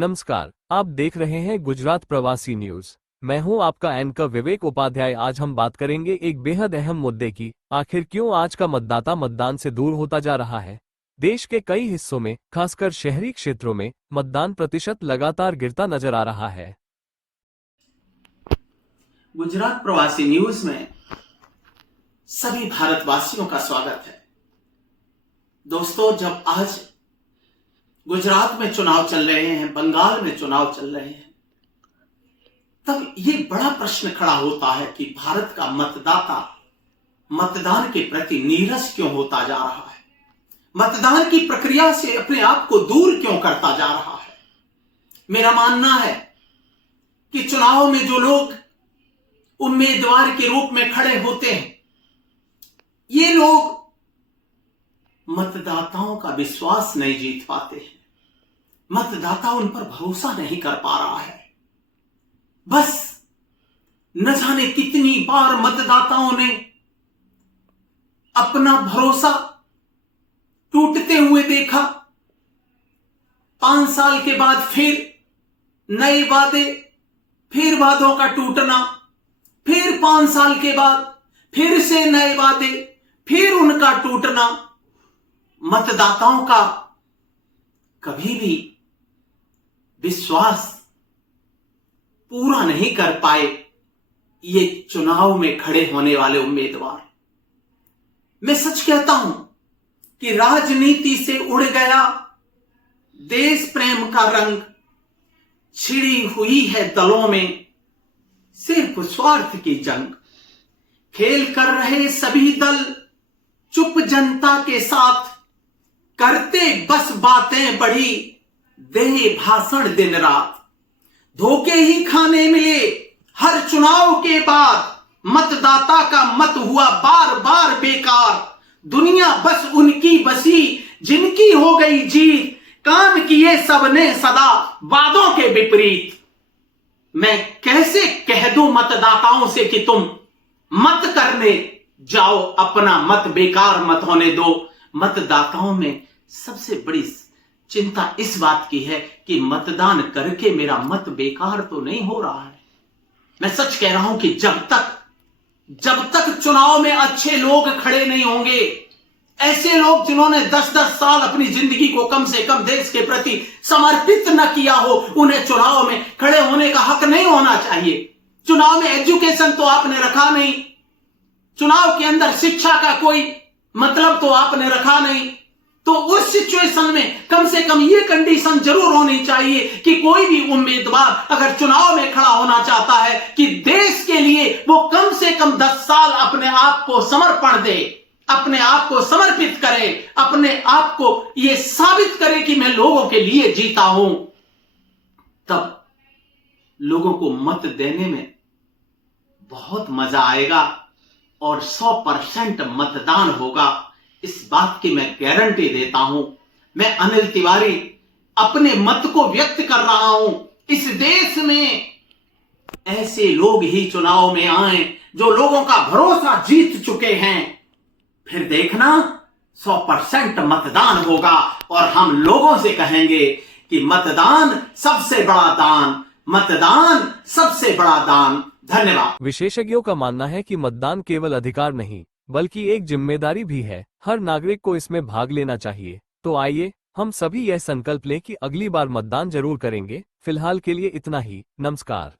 नमस्कार, आप देख रहे हैं गुजरात प्रवासी न्यूज। मैं हूं आपका एंकर विवेक उपाध्याय। आज हम बात करेंगे एक बेहद अहम मुद्दे की, आखिर क्यों आज का मतदाता मतदान से दूर होता जा रहा है। देश के कई हिस्सों में, खासकर शहरी क्षेत्रों में, मतदान प्रतिशत लगातार गिरता नजर आ रहा है। गुजरात प्रवासी न्यूज में सभी भारतवासियों का स्वागत है। दोस्तों, जब आज गुजरात में चुनाव चल रहे हैं, बंगाल में चुनाव चल रहे हैं, तब ये बड़ा प्रश्न खड़ा होता है कि भारत का मतदाता मतदान के प्रति नीरस क्यों होता जा रहा है, मतदान की प्रक्रिया से अपने आप को दूर क्यों करता जा रहा है। मेरा मानना है कि चुनाव में जो लोग उम्मीदवार के रूप में खड़े होते हैं, ये लोग मतदाताओं का विश्वास नहीं जीत पाते हैं। मतदाता उन पर भरोसा नहीं कर पा रहा है। बस न जाने कितनी बार मतदाताओं ने अपना भरोसा टूटते हुए देखा। 5 साल के बाद फिर नए वादे, फिर वादों का टूटना, फिर 5 साल के बाद फिर से नए वादे, फिर उनका टूटना। मतदाताओं का कभी भी विश्वास पूरा नहीं कर पाए ये चुनाव में खड़े होने वाले उम्मीदवार। मैं सच कहता हूं कि राजनीति से उड़ गया देश प्रेम का रंग। छिड़ी हुई है दलों में सिर्फ स्वार्थ की जंग। खेल कर रहे सभी दल चुप जनता के साथ, करते बस बातें बड़ी, दे भाषण दिन रात। धोखे ही खाने मिले हर चुनाव के बाद, मतदाता का मत हुआ बार बार बेकार। दुनिया बस उनकी बसी जिनकी हो गई जीत, काम किए सबने सदा वादों के विपरीत। मैं कैसे कह दूं मतदाताओं से कि तुम मत करने जाओ, अपना मत बेकार मत होने दो। मतदाताओं में सबसे बड़ी चिंता इस बात की है कि मतदान करके मेरा मत बेकार तो नहीं हो रहा है। मैं सच कह रहा हूं कि जब तक चुनाव में अच्छे लोग खड़े नहीं होंगे, ऐसे लोग जिन्होंने 10-10 साल अपनी जिंदगी को कम से कम देश के प्रति समर्पित न किया हो, उन्हें चुनाव में खड़े होने का हक नहीं होना चाहिए। चुनाव में एजुकेशन तो आपने रखा नहीं, चुनाव के अंदर शिक्षा का कोई मतलब तो आपने रखा नहीं। तो उस सिचुएशन में कम से कम ये कंडीशन जरूर होनी चाहिए कि कोई भी उम्मीदवार अगर चुनाव में खड़ा होना चाहता है कि देश के लिए वो कम से कम 10 साल अपने आप को समर्पण दे, अपने आप को समर्पित करे, अपने आप को ये साबित करे कि मैं लोगों के लिए जीता हूं। तब लोगों को मत देने में बहुत मजा आएगा और 100% मतदान होगा। इस बात की मैं गारंटी देता हूं। मैं अनिल तिवारी अपने मत को व्यक्त कर रहा हूं। इस देश में ऐसे लोग ही चुनाव में आए जो लोगों का भरोसा जीत चुके हैं। फिर देखना 100% मतदान होगा और हम लोगों से कहेंगे कि मतदान सबसे बड़ा दान, मतदान सबसे बड़ा दान। धन्यवाद। विशेषज्ञों का मानना है कि मतदान केवल अधिकार नहीं बल्कि एक जिम्मेदारी भी है। हर नागरिक को इसमें भाग लेना चाहिए। तो आइए हम सभी यह संकल्प लें कि अगली बार मतदान जरूर करेंगे। फिलहाल के लिए इतना ही। नमस्कार।